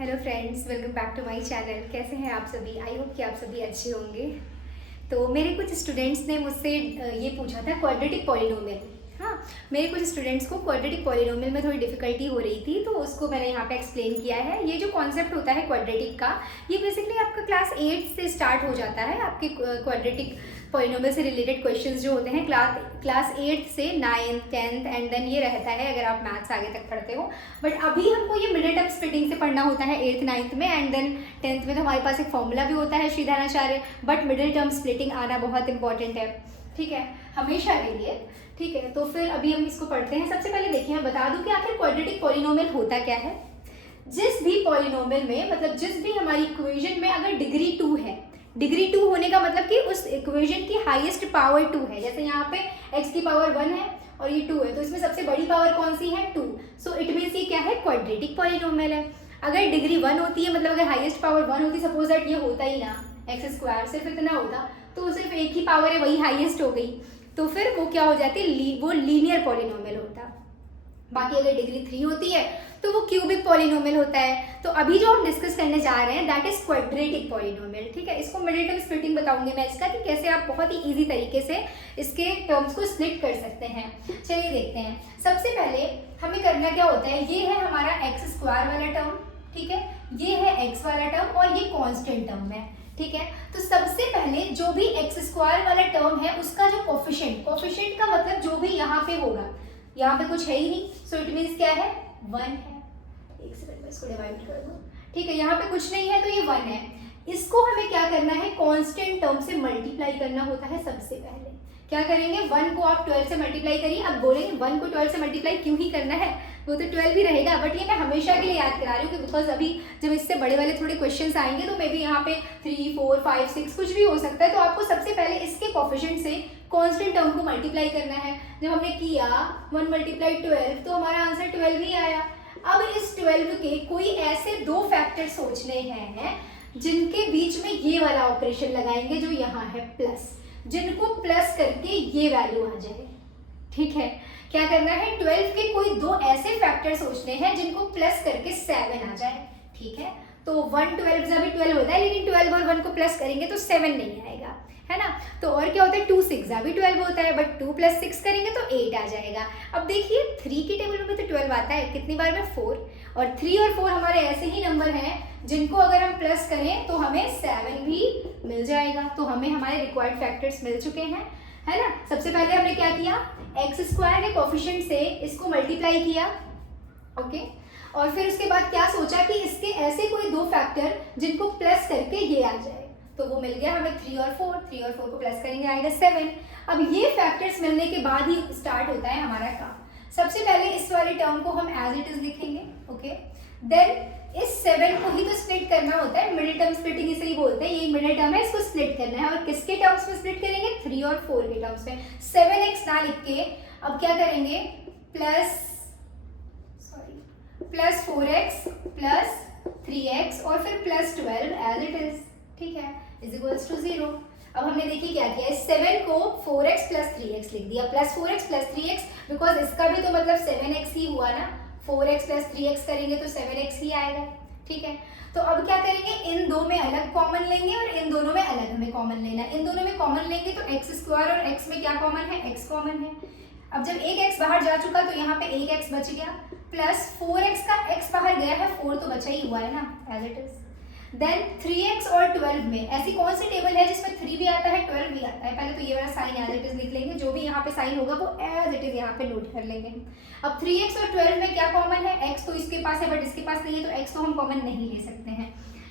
Hello friends, welcome back to my channel. कैसे हैं आप सभी? आई होप कि आप सभी अच्छे होंगे। तो मेरे कुछ स्टूडेंट्स ने मुझसे ये पूछा था क्वाड्रेटिक पॉलिनोमियल। हाँ, मेरे कुछ स्टूडेंट्स को क्वाड्रेटिक पॉलिनोमियल में थोड़ी डिफिकल्टी हो रही थी, तो उसको मैंने यहाँ पे एक्सप्लेन किया है। ये जो कॉन्सेप्ट होता है क्वाड्रेटिक का, ये बेसिकली आपका क्लास 8 से स्टार्ट हो जाता है। आपके क्वाड्रेटिक पॉलिनोमियल से रिलेटेड क्वेश्चंस जो होते हैं क्लास 8 से 9th 10th एंड देन ये रहता है अगर आप मैथ्स आगे तक पढ़ते हो। बट अभी हमको ये मिडिल टर्म स्प्लिटिंग से पढ़ना होता है 8th 9th में, एंड देन 10th में तो हमारे पास एक फॉर्मूला भी होता है Shridharacharya. But middle term splitting आना बहुत इंपॉर्टेंट है, ठीक है, हमेशा के लिए। ठीक है, तो फिर अभी हम इसको पढ़ते हैं। सबसे पहले देखिए, मैं बता दूं कि आखिर क्वाड्रेटिक पॉलिनोमियल होता क्या है। जिस भी पॉलिनोमियल में, मतलब जिस भी हमारी इक्वेशन में अगर डिग्री 2 है, डिग्री 2 होने का मतलब कि उस इक्वेशन की हाईएस्ट पावर 2 है। जैसे यहाँ पे x की पावर 1 है और ये 2 है, तो इसमें सबसे बड़ी पावर कौन सी है? 2। सो इट मीन्स ये क्या है? क्वाड्रेटिक पॉलिनोमियल है। अगर डिग्री 1 होती है, मतलब अगर हाईएस्ट पावर 1 होती, सपोज दैट ये होता ही ना एक्स स्क्वायर, सिर्फ इतना होता, तो सिर्फ एक ही पावर है, वही हाईएस्ट हो गई, तो फिर वो क्या हो जाती है? वो लीनियर पॉलिनोमियल होता। बाकी अगर डिग्री 3 होती है तो वो क्यूबिक पॉलिनोमियल होता है। तो अभी जो हम डिस्कस करने जा रहे हैं दैट इज क्वाड्रेटिक पॉलिनोमियल, ठीक है। इसको मिडिल टर्म स्प्लिटिंग बताऊंगी मैं इसका, कि कैसे आप बहुत ही इजी तरीके से इसके टर्म्स को स्प्लिट कर सकते हैं। चलिए देखते हैं। सबसे पहले हमें करना क्या होता है, ये है हमारा एक्स स्क्वायर वाला टर्म, ठीक है, ये है एक्स वाला टर्म और ये कॉन्स्टेंट टर्म है, ठीक है। तो सबसे पहले जो भी एक्स स्क्वायर वाला टर्म है उसका जो कोफिशिएंट का मतलब जो भी यहाँ पे होगा, यहाँ पे कुछ है ही नहीं, सो इट मीन्स क्या है? 1 है। एक सेकंड में इसको डिवाइड कर दूं, ठीक है, यहाँ पे कुछ नहीं है तो ये 1 है। इसको हमें क्या करना है? कांस्टेंट टर्म से मल्टीप्लाई करना होता है। सबसे पहले क्या करेंगे? 1 को आप 12 से मल्टीप्लाई करिए। अब बोलेंगे 1 को 12 से मल्टीप्लाई क्यों ही करना है, वो तो 12 ही रहेगा। बट ये मैं हमेशा के लिए याद करा रही हूँ कि बिकॉज अभी जब इससे बड़े वाले थोड़े क्वेश्चंस आएंगे तो मे बी यहाँ पे 3 4 5 6 कुछ भी हो सकता है, तो आपको सबसे पहले इसके कोफिशिएंट से कांस्टेंट टर्म को मल्टीप्लाई करना है। जब हमने किया 1 मल्टीप्लाई 12 तो हमारा आंसर 12 ही आया। अब इस 12 के कोई ऐसे दो फैक्टर सोचने हैं जिनके बीच में ये वाला ऑपरेशन लगाएंगे जो यहाँ है प्लस, जिनको प्लस करके ये वैल्यू आ जाए, ठीक है। क्या करना है? 12 के कोई दो ऐसे फैक्टर सोचने हैं जिनको प्लस करके 7 आ जाए, ठीक है। तो 1 12 से भी 12 होता है, लेकिन 12 और 1 को प्लस करेंगे तो 7 नहीं आएगा, है ना। तो और क्या होता है? 2 6 भी 12 होता है, बट 2 + 6 करेंगे तो 8 आ जाएगा। अब देखिए 3 की टेबल में भी तो 12 आता है, कितनी बार में? 4। और 3 और 4 हमारे ऐसे ही नंबर हैं जिनको अगर हम प्लस करें तो हमें 7 भी मिल जाएगा। तो हमें हमारे रिक्वायर्ड फैक्टर्स मिल चुके हैं, है ना। सबसे पहले हमने क्या किया? एक्स स्क्वायर के कोफिशिएंट से इसको मल्टीप्लाई किया, ओके। और फिर उसके बाद क्या सोचा कि इसके ऐसे कोई दो फैक्टर जिनको प्लस करके ये आ जाए, तो वो मिल गया हमें 3 और 4 को प्लस करेंगे आएगा 7। अब ये फैक्टर्स मिलने के बाद ही स्टार्ट होता है हमारा काम। सबसे पहले इस वाले टर्म को हम एज इट इज लिखेंगे, ओके। देन इस 7 को ही तो स्प्लिट करना होता है, मिडिल टर्म स्प्लिटिंग इसे ही बोलते हैं। ये मिडिल टर्म है, इसको स्प्लिट करना है। और किसके टर्म्स में स्प्लिट करेंगे? 3 और 4 के टर्म्स में। 7x ना लिख के अब क्या करेंगे? प्लस 4x प्लस 3x और फिर प्लस 12 एज इट इज, ठीक है, इज इक्वल्स टू 0। अब हमने देखिए क्या किया, इस 7 को 4x प्लस 3x लिख दिया, plus 4x plus 3x, because इसका भी तो मतलब 7x ही हुआ ना। 4x प्लस 3x करेंगे तो 7x ही आएगा, ठीक है। तो अब क्या करेंगे? इन दो में अलग कॉमन लेंगे और इन दोनों में अलग हमें कॉमन लेना है। इन दोनों में कॉमन लेंगे तो एक्स स्क्वायर और x में क्या कॉमन है? x कॉमन है। अब जब एक x बाहर जा चुका तो यहाँ पे एक x बच गया, प्लस 4x का x बाहर गया है, 4 तो बचा ही हुआ है ना, as it is. Then 3x और 12 में ऐसी कौन सी टेबल है जिसमें 3 भी आता है 12 भी आता है? पहले तो ये वाला साइन एज इट इज लिख लेंगे, जो भी यहाँ पे साइन होगा वो एज इट इज यहाँ पे नोट कर लेंगे। अब 3x और 12 में क्या कॉमन है? x तो इसके पास है बट इसके पास नहीं है, तो x तो हम कॉमन नहीं ले सकते हैं,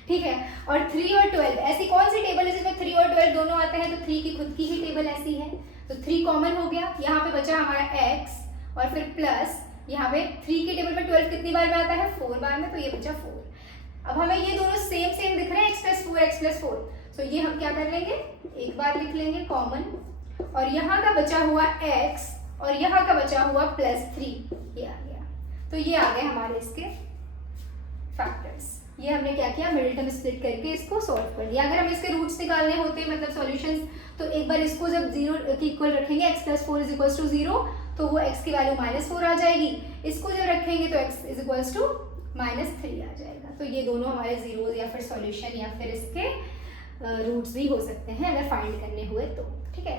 ठीक है। और 3 और 12 ऐसी कौन सी टेबल है जिसमें 3 और 12 दोनों आते हैं? तो 3 की खुद की ही टेबल ऐसी है, तो 3 कॉमन हो गया। यहाँ पे बचा हमारा x और फिर प्लस यहाँ पे 3 की टेबल में 12 कितनी बार में आता है? 4 बार में, तो ये बचा 4। अब हमें ये दोनों सेम दिख रहे हैं, x + 4 x + 4, तो ये हम क्या कर लेंगे? एक बार लिख लेंगे कॉमन, और यहाँ का बचा हुआ x और यहाँ का बचा हुआ +3 ये आ गया। तो ये आ गए हमारे इसके फैक्टर्स। ये हमने क्या किया? मिडिल टर्म स्प्लिट करके इसको सॉल्व कर दिया। अगर हमें इसके रूट्स निकालने होते मतलब सॉल्यूशंस, तो एक बार इसको जब 0 के इक्वल रखेंगे, x + 4 = 0, तो वो x की वैल्यू -4 आ जाएगी। इसको जब रखेंगे तो x = -3 आ जाएगा। तो ये दोनों हमारे जीरोज या फिर सॉल्यूशन या फिर इसके रूट्स भी हो सकते हैं अगर फाइंड करने हुए तो, ठीक है।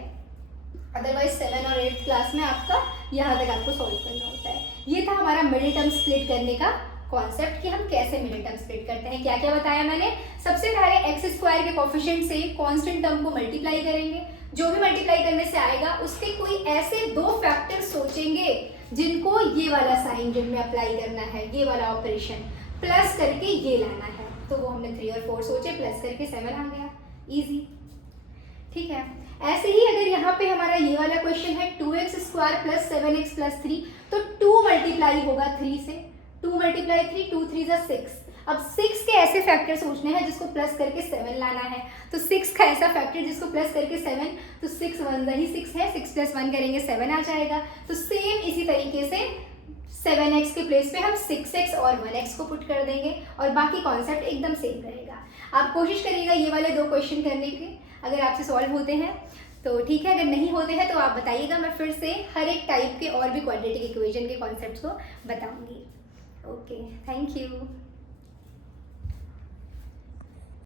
अदरवाइज 7 और 8th क्लास में आपका यहाँ तक आपको सॉल्व करना होता है। ये था हमारा मिडिल टर्म स्प्लिट करने का कॉन्सेप्ट कि हम कैसे मिडिल टर्म स्प्लिट करते हैं। क्या क्या बताया मैंने? सबसे पहले x² के कोफिशिएंट से कांस्टेंट टर्म को मल्टीप्लाई करेंगे, जो भी मल्टीप्लाई करने से आएगा उसके कोई ऐसे 2 फैक्टर सोचेंगे जिनको ये वाला साइन जिनमें अप्लाई करना है, ये वाला ऑपरेशन प्लस करके ये लाना है। तो वो हमने 3 और 4 सोचे, प्लस करके 7 आ गया, इजी, ठीक है। ऐसे ही अगर यहाँ पे हमारा ये वाला क्वेश्चन है 2x² + 7x + 3, तो 2 मल्टीप्लाई होगा 3 से, 2 × 3, 2 3 = 6। अब 6 के ऐसे फैक्टर सोचने हैं जिसको प्लस करके 7 लाना है। तो 6 का ऐसा फैक्टर जिसको प्लस करके 7, तो 6 1 ही 6 है, 6 + 1 करेंगे 7 आ जाएगा। तो सेम इसी तरीके से 7x के प्लेस पे हम 6x और 1x को पुट कर देंगे और बाकी कॉन्सेप्ट एकदम सेम रहेगा। आप कोशिश करिएगा ये वाले 2 क्वेश्चन करने के, अगर आपसे सॉल्व होते हैं तो ठीक है, अगर नहीं होते हैं तो आप बताइएगा, मैं फिर से हर एक टाइप के और भी क्वाड्रेटिक इक्वेशन के कॉन्सेप्ट्स को बताऊंगी। Okay, thank you.